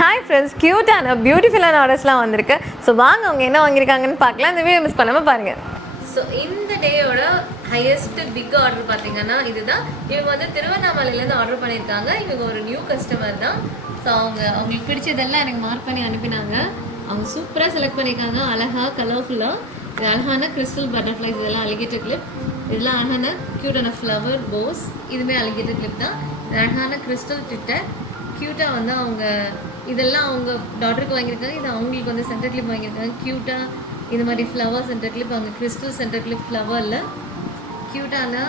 Hi friends, க்யூட்டான பியூட்டிஃபுல்லான ஆர்டர்ஸ்லாம் வந்திருக்கு. ஸோ வாங்க அவங்க என்ன வாங்கியிருக்காங்கன்னு பார்க்கலாம். இந்த வீடியோ மிஸ் பண்ணாமல் பாருங்கள். ஸோ இந்த டேயோட ஹையஸ்ட் பிக் ஆர்டர் பார்த்தீங்கன்னா இதுதான். இவங்க வந்து திருவண்ணாமலையிலேருந்து ஆர்டர் பண்ணியிருக்காங்க. இவங்க ஒரு நியூ கஸ்டமர் தான். ஸோ அவங்களுக்கு பிடிச்சதெல்லாம் எனக்கு மார்க் பண்ணி அனுப்பினாங்க. அவங்க சூப்பராக செலக்ட் பண்ணியிருக்காங்க. அழகாக கலர்ஃபுல்லாக இது அழகான கிறிஸ்டல் பட்டர்ஃப்ளைஸ், இதெல்லாம் அலிகேட்டர் கிளிப், இதெல்லாம் அழகான க்யூட்டான ஃப்ளவர் போஸ், இதுவுமே அலிகேட்டர் கிளிப் தான். இது அழகான கிறிஸ்டல் டிட்டர் க்யூட்டாக வந்து அவங்க இதெல்லாம் அவங்க டாட்டருக்கு வாங்கியிருக்காங்க. இது அவங்களுக்கு வந்து சென்டர் கிளிப் வாங்கியிருக்காங்க. க்யூட்டாக இந்த மாதிரி ஃப்ளவர் சென்டர் கிளிப், அவங்க கிறிஸ்டல் சென்டர் கிளிப் ஃப்ளவரில் க்யூட்டான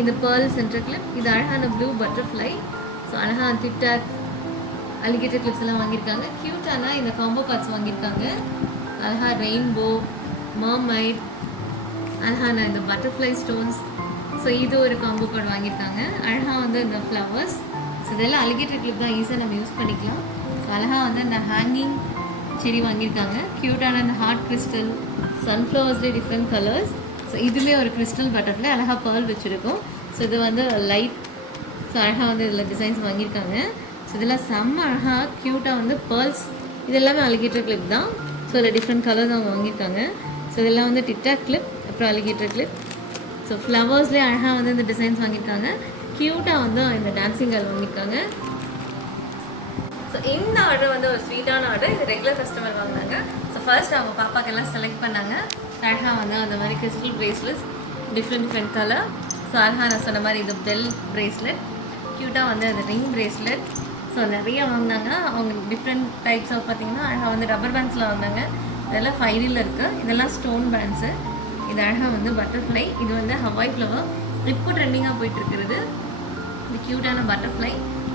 இந்த பேர்ல் சென்டர் கிளிப், இது அழகான ப்ளூ பட்டர்ஃப்ளை, ஸோ அழகான டிப்டாக் அலிகேட்டர் கிளிப்ஸ் எல்லாம் வாங்கியிருக்காங்க. க்யூட்டான இந்த காம்போ கார்ட்ஸ் வாங்கியிருக்காங்க. அழகா ரெயின்போ, மர்மைட், அழகான இந்த பட்டர்ஃப்ளை ஸ்டோன்ஸ், ஸோ இது ஒரு காம்போ கார்டு வாங்கியிருக்காங்க. அழகாக வந்து இந்த ஃப்ளவர்ஸ், ஸோ இதெல்லாம் அலிகேட்டர் கிளிப் தான், ஈஸியாக நம்ம யூஸ் பண்ணிக்கலாம். ஸோ அழகாக வந்து இந்த ஹேங்கிங் செடி வாங்கியிருக்காங்க. க்யூட்டான இந்த ஹார்ட் கிறிஸ்டல், சன்ஃப்ளவர்ஸ்லேயே டிஃப்ரெண்ட் கலர்ஸ், ஸோ இதுலேயே ஒரு கிறிஸ்டல் பட்டர்ஃப்ளை அழகாக பேர்ல் வச்சுருக்கோம். ஸோ இது வந்து லைட், ஸோ அழகாக வந்து இதில் டிசைன்ஸ் வாங்கியிருக்காங்க. ஸோ இதெல்லாம் செம்ம அழகாக க்யூட்டாக வந்து பேர்ல்ஸ், இது எல்லாமே அலிகேட்டர் கிளிப் தான். ஸோ இதில் டிஃப்ரெண்ட் கலர்ஸ் அவங்க வாங்கியிருக்காங்க. ஸோ இதெல்லாம் வந்து டிக்டாக் கிளிப், அப்புறம் அலிகேட்டர் கிளிப். ஸோ ஃப்ளவர்ஸ்லேயே அழகாக வந்து இந்த டிசைன்ஸ் வாங்கியிருக்காங்க. க்யூட்டாக வந்து இந்த டான்ஸிங் கேர்ள் வாங்கியிருக்காங்க. ஸோ இந்த ஆர்டர் வந்து ஒரு ஸ்வீட்டான ஆர்டர். இது ரெகுலர் கஸ்டமர் வாங்கினாங்க. ஸோ ஃபர்ஸ்ட் அவங்க பாப்பாக்கெல்லாம் செலக்ட் பண்ணாங்க. அழகாக வந்து அந்த மாதிரி crystal bracelets, different colour. So அழகாக நான் சொன்ன மாதிரி இது பெல் பிரேஸ்லெட், க்யூட்டாக வந்து அது ரிங் பிரேஸ்லெட், ஸோ நிறைய வாங்கினாங்க. அவங்க டிஃப்ரெண்ட் டைப்ஸ் ஆஃப் பார்த்திங்கன்னா அழகாக வந்து ரப்பர் பேண்ட்ஸில் வாங்கினாங்க. இதெல்லாம் 5Dயில் இருக்குது. இதெல்லாம் ஸ்டோன் பேண்ட்ஸு. இது அழகாக வந்து பட்டர்ஃப்ளை, இது வந்து ஹவாய் ஃப்ளவர், இப்போ ட்ரெண்டிங்காக போயிட்டுருக்கிறது. இது க்யூட்டான பட்டர்ஃப்ளை.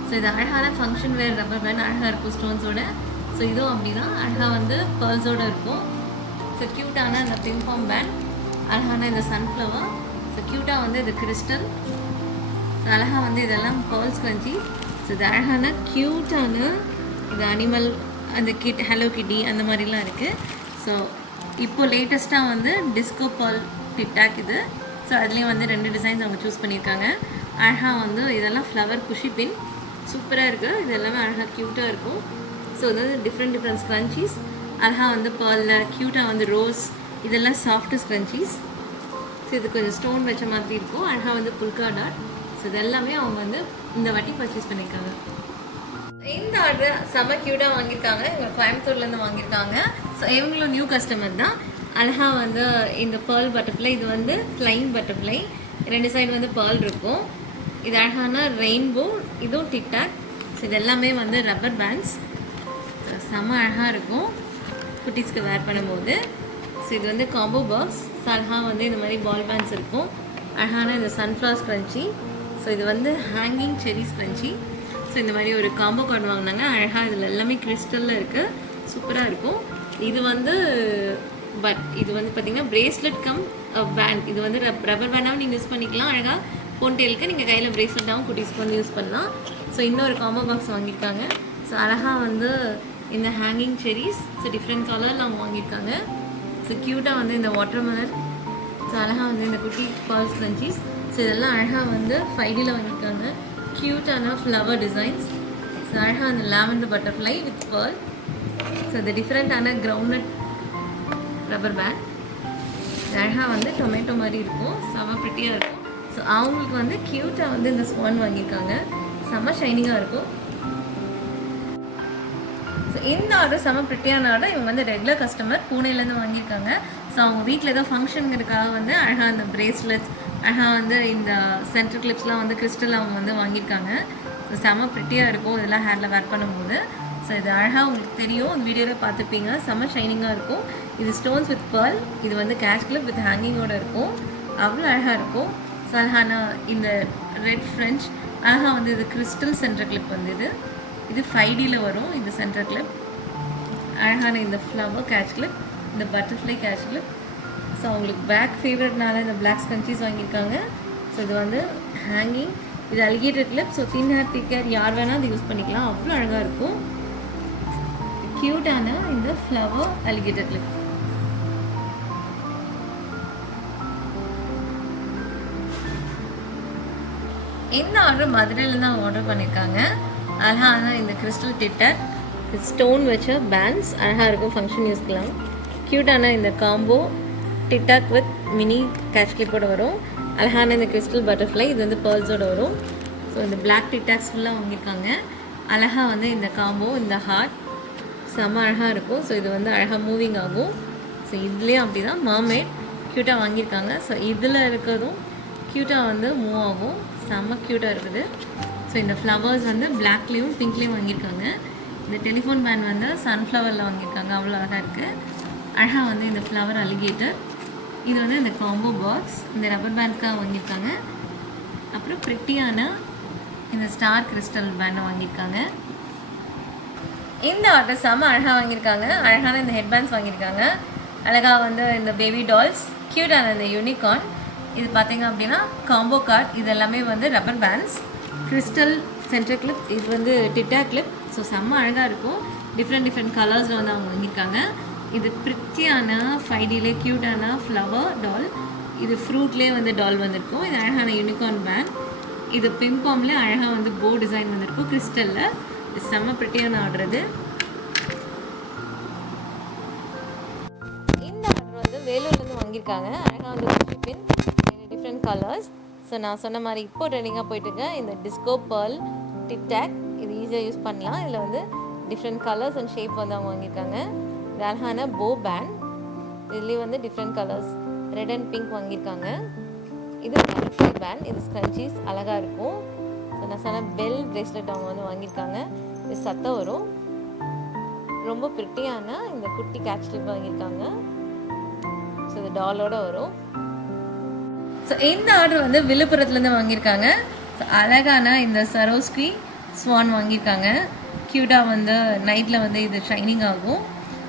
ஸோ இது அழகான ஃபங்க்ஷன் வேர் ரப்பர் பேண்ட், அழகாக இருக்கும் ஸ்டோன்ஸோட. ஸோ இதுவும் அப்படி தான் அழகாக வந்து பேர்ல்ஸோடு இருக்கும். ஸோ க்யூட்டான இந்த பின்பாம் பேண்ட், அழகான இந்த சன்ஃப்ளவர், ஸோ க்யூட்டாக வந்து இது கிறிஸ்டல், ஸோ அழகாக வந்து இதெல்லாம் பேர்ல்ஸ் கிரன்ச்சி. ஸோ இது அழகான க்யூட்டான இது அனிமல், அந்த கிட், ஹலோ கிட்டி அந்த மாதிரிலாம் இருக்குது. ஸோ இப்போது லேட்டஸ்ட்டாக வந்து டிஸ்கோ பால் டிக்டாக் இது. ஸோ அதுலேயும் வந்து 2 டிசைன்ஸ் அவங்க சூஸ் பண்ணியிருக்காங்க. அழகாக வந்து இதெல்லாம் ஃப்ளவர் குஷி பின், சூப்பராக இருக்குது. இது எல்லாமே அழகாக க்யூட்டாக இருக்கும். ஸோ இது வந்து டிஃப்ரெண்ட் ஸ்க்ரன்ச்சீஸ், அழகாக வந்து பாலில் க்யூட்டாக வந்து ரோஸ், இதெல்லாம் சாஃப்ட் ஸ்க்ரன்ச்சீஸ். ஸோ இது கொஞ்சம் ஸ்டோன் வச்ச மாதிரி இருக்கும். அழகாக வந்து புல்கா டாட். ஸோ இது எல்லாமே அவங்க வந்து இந்த வாட்டி பர்ச்சேஸ் பண்ணியிருக்காங்க. இந்த ஆர்டர் செம்ம க்யூட்டாக வாங்கியிருக்காங்க. இவங்க கோயம்புத்தூர்லேருந்து வாங்கியிருக்காங்க. ஸோ இவங்களும் நியூ கஸ்டமர் தான். அழகாக வந்து இந்த பேர்ல் பட்டர்ஃப்ளை, இது வந்து ஃப்ளைங் பட்டர்ஃப்ளை, 2 சைடு வந்து பேர்ல் இருக்கும். இது அழகான ரெயின்போ, இதுவும் டிக்டாக். ஸோ இது எல்லாமே வந்து ரப்பர் பேண்ட்ஸ், செம்ம அழகாக இருக்கும் குட்டீஸ்க்கு வேர் பண்ணும்போது. ஸோ இது வந்து காம்போ பாக்ஸ். ஸோ அழகாக வந்து இந்த மாதிரி பால் பேண்ட்ஸ் இருக்கும். அழகான இந்த சன்ஃப்ளவர் ஸ்க்ரன்ச்சி, ஸோ இது வந்து ஹேங்கிங் செரி ஸ்க்ரன்ச்சி. ஸோ இந்த மாதிரி ஒரு காம்போ கார்டு வாங்கினாங்க. அழகாக இதில் எல்லாமே கிறிஸ்டலில் இருக்குது, சூப்பராக இருக்கும். இது வந்து இது வந்து பார்த்திங்கன்னா பிரேஸ்லெட் கம் பேண்ட். இது வந்து ரப்பர் பேண்டாகவும் நீங்கள் யூஸ் பண்ணிக்கலாம். அழகாக போன்டெயிலுக்கு நீங்கள் கையில் பிரேஸ்லெட்டாகவும் குட்டீஸ்க்கு வந்து யூஸ் பண்ணலாம். ஸோ இன்னொரு காம்போ பாக்ஸ் வாங்கியிருக்காங்க. ஸோ அழகாக வந்து இந்த ஹேங்கிங் செரிஸ், ஸோ டிஃப்ரெண்ட் கலரில் அவங்க வாங்கியிருக்காங்க. ஸோ க்யூட்டாக வந்து இந்த வாட்டர்மெலன், ஸோ அழகாக வந்து இந்த குட்டி பால் ஸ்க்ரன்ச்சீஸ். ஸோ இதெல்லாம் அழகாக வந்து 5Dயில் வாங்கியிருக்காங்க. க்யூட்டான ஃப்ளவர் டிசைன்ஸ், ஸோ அழகாக அந்த lavender butterfly with pearl. So இது டிஃப்ரெண்ட்டான கிரவுண்ட்நட் ரப்பர் பேண்ட், அழகாக வந்து டொமேட்டோ மாதிரி இருக்கும், செம்ம ப்ரிட்டியாக இருக்கும். ஸோ அவங்களுக்கு வந்து க்யூட்டாக வந்து இந்த ஸ்வான் வாங்கியிருக்காங்க. செம்ம ஷைனிங்காக இருக்கும். ஸோ இந்த ஆர்டர் செம்ம ப்ரிட்டியான ஆர்டர். இவங்க வந்து ரெகுலர் கஸ்டமர், பூனேலேருந்து வாங்கியிருக்காங்க. ஸோ அவங்க வீட்டில் ஏதோ ஃபங்க்ஷனுங்கிறதுக்காக வந்து அழகாக இந்த பிரேஸ்லெட்ஸ், அழகாக வந்து இந்த சென்டர் கிளிப்ஸ்லாம் வந்து கிறிஸ்டல் அவங்க வந்து வாங்கியிருக்காங்க. ஸோ செம்ம ப்ரிட்டியாக இருக்கும் இதெல்லாம் ஹேரில் வேர் பண்ணும்போது. ஸோ இது அழகாக உங்களுக்கு தெரியும், இந்த வீடியோவில் பார்த்துப்பீங்க, செம்ம ஷைனிங்காக இருக்கும். இது ஸ்டோன்ஸ் வித் பேர்ல், இது வந்து கேஷ் கிளிப் வித் ஹேங்கிங்கோடு இருக்கும், அவ்வளோ அழகாக இருக்கும். ஸோ அழகான இந்த ரெட் ஃப்ரெஞ்ச், அழகாக வந்து இது கிறிஸ்டல் சென்டர் கிளிப் வந்து இது 5Dயில் வரும். இது சென்டர் கிளிப், அழகான இந்த ஃப்ளவர் கேட்ச் கிளிப், இந்த பட்டர்ஃப்ளை கேட்ச் கிளிப். ஸோ அவங்களுக்கு பேக் ஃபேவரட்னால இந்த பிளாக் ஸ்கன்ச்சீஸ் வாங்கியிருக்காங்க. ஸோ இது வந்து ஹேங்கிங், இது அலிகேட்டர் கிளிப். ஸோ தின் ஹேர் திக் ஹேர் யார் வேணால் அது யூஸ் பண்ணிக்கலாம், அவ்வளோ அழகாக இருக்கும். க்யூட்டான இந்த ஃப்ளவர் அலிகேட்டர் கிளிப். இந்த ஆர்டர் மதுரையில் தான் ஆர்டர் பண்ணியிருக்காங்க. அழகான இந்த கிறிஸ்டல் டிட்டர், ஸ்டோன் வச்ச பேண்ட்ஸ் அழகாக இருக்கும், ஃபங்க்ஷன் யூஸ்க்கலாம். க்யூட்டான இந்த combo tic tac with mini catch கிளிப்போட வரும். அழகான இந்த கிறிஸ்டல் பட்டர்ஃப்ளை, இது வந்து பேர்ல்ஸோட வரும். ஸோ இந்த பிளாக் டிக்டாக்ஸ் ஃபுல்லாக வாங்கியிருக்காங்க. அழகாக வந்து இந்த காம்போ, இந்த ஹார்ட் செம்ம அழகாக இருக்கும். ஸோ இது வந்து அழகாக மூவிங் ஆகும். ஸோ இதுலேயும் அப்படி தான் மார்மேட் க்யூட்டாக வாங்கியிருக்காங்க. ஸோ இதில் இருக்கிறதும் க்யூட்டாக வந்து மூவ் ஆகும், செம்ம க்யூட்டாக இருக்குது. ஸோ இந்த ஃப்ளவர்ஸ் வந்து பிளாக்லேயும் பிங்க்லேயும் வாங்கியிருக்காங்க. இந்த டெலிஃபோன் பேண்ட் வந்து சன்ஃப்ளவரில் வாங்கியிருக்காங்க, அவ்வளோ அழகாக இருக்குது. அழகாக வந்து இந்த ஃப்ளவர் அலிகேட்டர், இது வந்து இந்த காம்போ பாக்ஸ், இந்த ரப்பர் பேண்ட்காக வாங்கியிருக்காங்க. அப்புறம் ப்ரிட்டியான இந்த ஸ்டார் கிறிஸ்டல் பேண்டை வாங்கியிருக்காங்க. இந்த ஆர்டர் செம்ம அழகாக வாங்கியிருக்காங்க. அழகான இந்த ஹெட் பேண்ட்ஸ் வாங்கியிருக்காங்க. அழகாக வந்து இந்த பேபி டால்ஸ், க்யூட்டான இந்த யூனிகார்ன், இது பார்த்தீங்க அப்படின்னா காம்போ கார்ட், இது எல்லாமே வந்து rubber pants, crystal centre clip, இது வந்து டிட்டா கிளிப். ஸோ செம்ம அழகாக இருக்கும். டிஃப்ரெண்ட் கலர்ஸில் வந்து அவங்க வாங்கியிருக்காங்க. இது ப்ரிட்டியான 5Dலே க்யூட்டான ஃப்ளவர் டால், இது ஃப்ரூட்லேயே வந்து டால் வந்திருக்கும். இது அழகான யூனிகார்ன் பேண்ட், இது பிம்பாம்லேயே அழகாக வந்து போ டிசைன் வந்திருக்கும் கிறிஸ்டலில். இது செம்ம ப்ரிட்டியான ஆர்டர். இது இந்த ஆர்டர் வந்து வேலூர்லேருந்து வாங்கியிருக்காங்க. அழகாக வந்து பின் டிஃப்ரெண்ட் கலர்ஸ். ஸோ நான் சொன்ன மாதிரி இப்போ ட்ரெண்டிங்காக போயிட்டுருக்க இந்த டிஸ்கோ பேர்ல் டிக்டாக், இது ஈஸியாக யூஸ் பண்ணலாம். இதில் வந்து டிஃப்ரெண்ட் கலர்ஸ் அண்ட் ஷேப் வந்து அவங்க வாங்கியிருக்காங்க. இது அழகான போ பேண்ட், இதுலேயே வந்து different colours red and pink வாங்கியிருக்காங்க. இது பட்டர்ஃப்ளை பேண்ட், இது ஸ்க்ரன்ச்சீஸ் அழகாக இருக்கும். ஸோ நான் சொன்ன பெல் பிரேஸ்லெட் அவங்க வந்து வாங்கியிருக்காங்க. இது சத்தம் வரும், ரொம்ப ப்ரிட்டியான இந்த குட்டி கேட்ச் கிளிப் வாங்கியிருக்காங்க. ஸோ இது டாலோட வரும். ஸோ இந்த ஆர்டர் வந்து விழுப்புரத்துலேருந்து வாங்கியிருக்காங்க. ஸோ அழகான இந்த சரோஸ்கி ஸ்வான் வாங்கியிருக்காங்க. க்யூட்டாக வந்து நைட்டில் வந்து இது ஷைனிங் ஆகும்.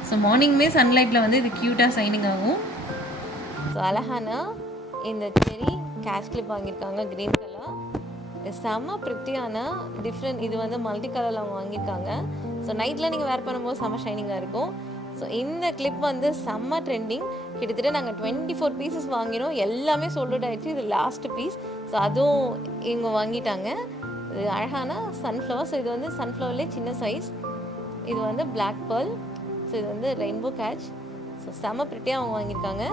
ஸோ மார்னிங்குமே சன்லைட்டில் வந்து இது க்யூட்டாக ஷைனிங் ஆகும். ஸோ அழகான இந்த செரி கேஷ் கிளிப் வாங்கியிருக்காங்க, க்ரீன் கலர். செம்ம ப்ரிட்டியான டிஃப்ரெண்ட், இது வந்து மல்டி கலரில் அவங்க வாங்கியிருக்காங்க. ஸோ நைட்டில் நீங்கள் வேர் பண்ணும்போது செம்ம ஷைனிங்காக இருக்கும். ஸோ இந்த கிளிப் வந்து செம்ம ட்ரெண்டிங். கிட்டத்தட்ட நாங்கள் 24 பீசஸ் வாங்கினோம், எல்லாமே சோல்ட் அவுட் ஆகிடுச்சு. இது லாஸ்ட் பீஸ். ஸோ அதுவும் இவங்க வாங்கிட்டாங்க. இது அழகான சன்ஃப்ளவர். ஸோ இது வந்து சன்ஃப்ளவர்லேயே சின்ன சைஸ். இது வந்து பிளாக் பேர்ல். ஸோ இது வந்து ரெயின்போ கேட்ச். ஸோ செம்ம ப்ரிட்டியாக அவங்க வாங்கியிருக்காங்க.